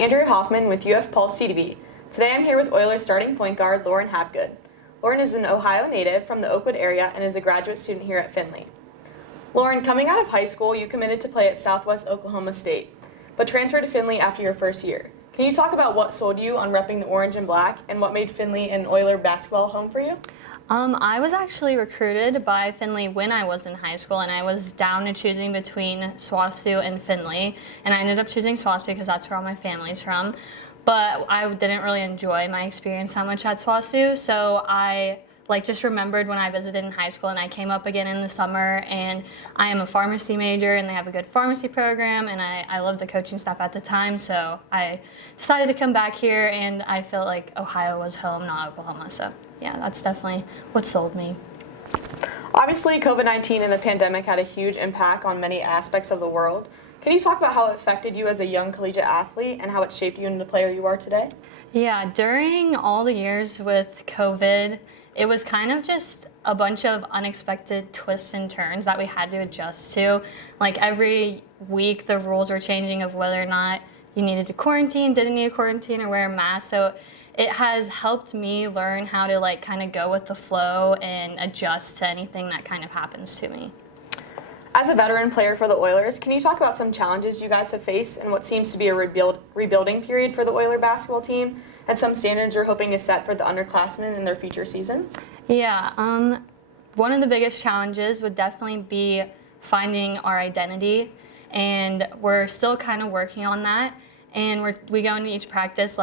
Andrea Hoffman with UFTV. Today I'm here with Oilers starting point guard Lauren Hapgood. Lauren is an Ohio native from the Oakwood area and is a graduate student here at Findlay. Lauren, coming out of high school, you committed to play at Southwest Oklahoma State, but transferred to Findlay after your first year. Can you talk about what sold you on repping the orange and black and what made Findlay an Oiler basketball home for you? I was actually recruited by Findlay when I was in high school, and I was down to choosing between SWOSU and Findlay, and I ended up choosing SWOSU because that's where all my family's from. But I didn't really enjoy my experience that much at SWOSU, so I just remembered when I visited in high school, and I came up again in the summer, and I am a pharmacy major, and they have a good pharmacy program, and I loved the coaching staff at the time, so I decided to come back here, and I felt like Ohio was home, not Oklahoma, so yeah, that's definitely what sold me. Obviously, COVID-19 and the pandemic had a huge impact on many aspects of the world. Can you talk about how it affected you as a young collegiate athlete and how it shaped you into the player you are today? Yeah, during all the years with COVID, it was kind of just a bunch of unexpected twists and turns that we had to adjust to. Like every week, the rules were changing of whether or not you needed to quarantine, didn't need to quarantine, or wear a mask. So it has helped me learn how to kind of go with the flow and adjust to anything that kind of happens to me. As a veteran player for the Oilers, can you talk about some challenges you guys have faced and what seems to be a rebuilding period for the Oiler basketball team and some standards you're hoping to set for the underclassmen in their future seasons? Yeah, one of the biggest challenges would definitely be finding our identity, and we're still kind of working on that. And we go into each practice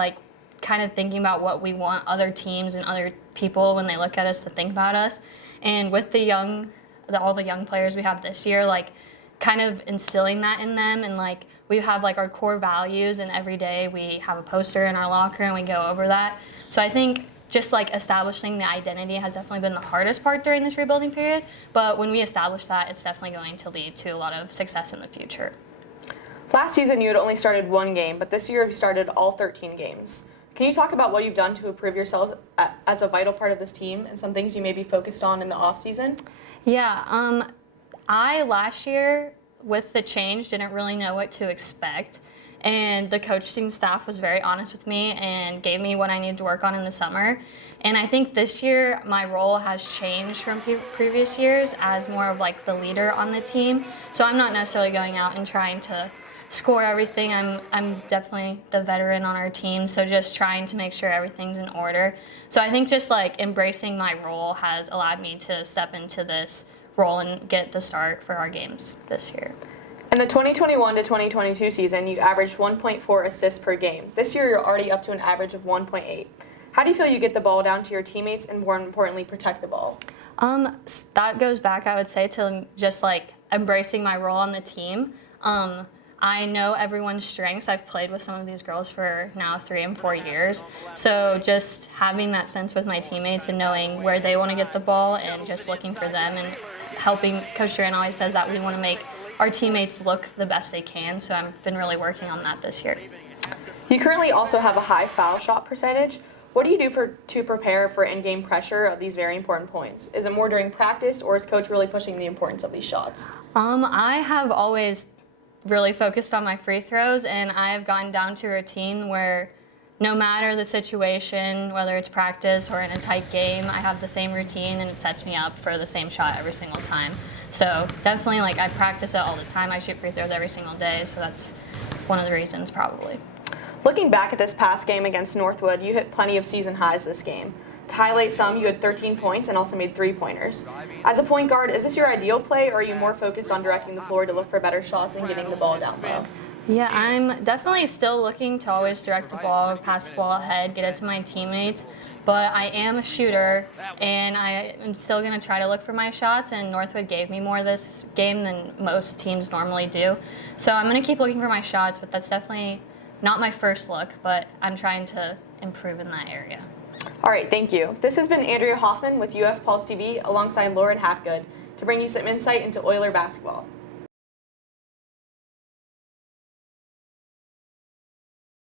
kind of thinking about what we want other teams and other people when they look at us to think about us. And with all the young players we have this year, kind of instilling that in them, and we have our core values, and every day we have a poster in our locker and we go over that. So I think just establishing the identity has definitely been the hardest part during this rebuilding period, but when we establish that, it's definitely going to lead to a lot of success in the future. Last season you had only started one game, but this year you've started all 13 games. Can you talk about what you've done to improve yourselves as a vital part of this team and some things you may be focused on in the off season? Yeah, I last year with the change didn't really know what to expect, and the coaching staff was very honest with me and gave me what I needed to work on in the summer. And I think this year my role has changed from previous years as more of the leader on the team. So I'm not necessarily going out and trying to score everything. I'm definitely the veteran on our team, so just trying to make sure everything's in order. So I think just embracing my role has allowed me to step into this role and get the start for our games this year. In the 2021 to 2022 season, you averaged 1.4 assists per game. This year you're already up to an average of 1.8. How do you feel you get the ball down to your teammates and, more importantly, protect the ball? That goes back, I would say, to just embracing my role on the team. I know everyone's strengths. I've played with some of these girls for now 3 and 4 years. So just having that sense with my teammates and knowing where they want to get the ball and just looking for them and helping. Coach Duran always says that we want to make our teammates look the best they can. So I've been really working on that this year. You currently also have a high foul shot percentage. What do you do to prepare for in-game pressure of these very important points? Is it more during practice, or is Coach really pushing the importance of these shots? I have always really focused on my free throws, and I've gotten down to a routine where no matter the situation, whether it's practice or in a tight game, I have the same routine and it sets me up for the same shot every single time. So definitely I practice it all the time. I shoot free throws every single day, so that's one of the reasons probably. Looking back at this past game against Northwood, you hit plenty of season highs this game. To highlight some, you had 13 points and also made 3-pointers. As a point guard, is this your ideal play, or are you more focused on directing the floor to look for better shots and getting the ball down low? Yeah, I'm definitely still looking to always direct the ball, pass the ball ahead, get it to my teammates. But I am a shooter, and I am still going to try to look for my shots, and Northwood gave me more this game than most teams normally do. So I'm going to keep looking for my shots, but that's definitely not my first look, but I'm trying to improve in that area. All right, thank you. This has been Andrea Hoffman with UFTV alongside Lauren Hapgood to bring you some insight into Oiler basketball.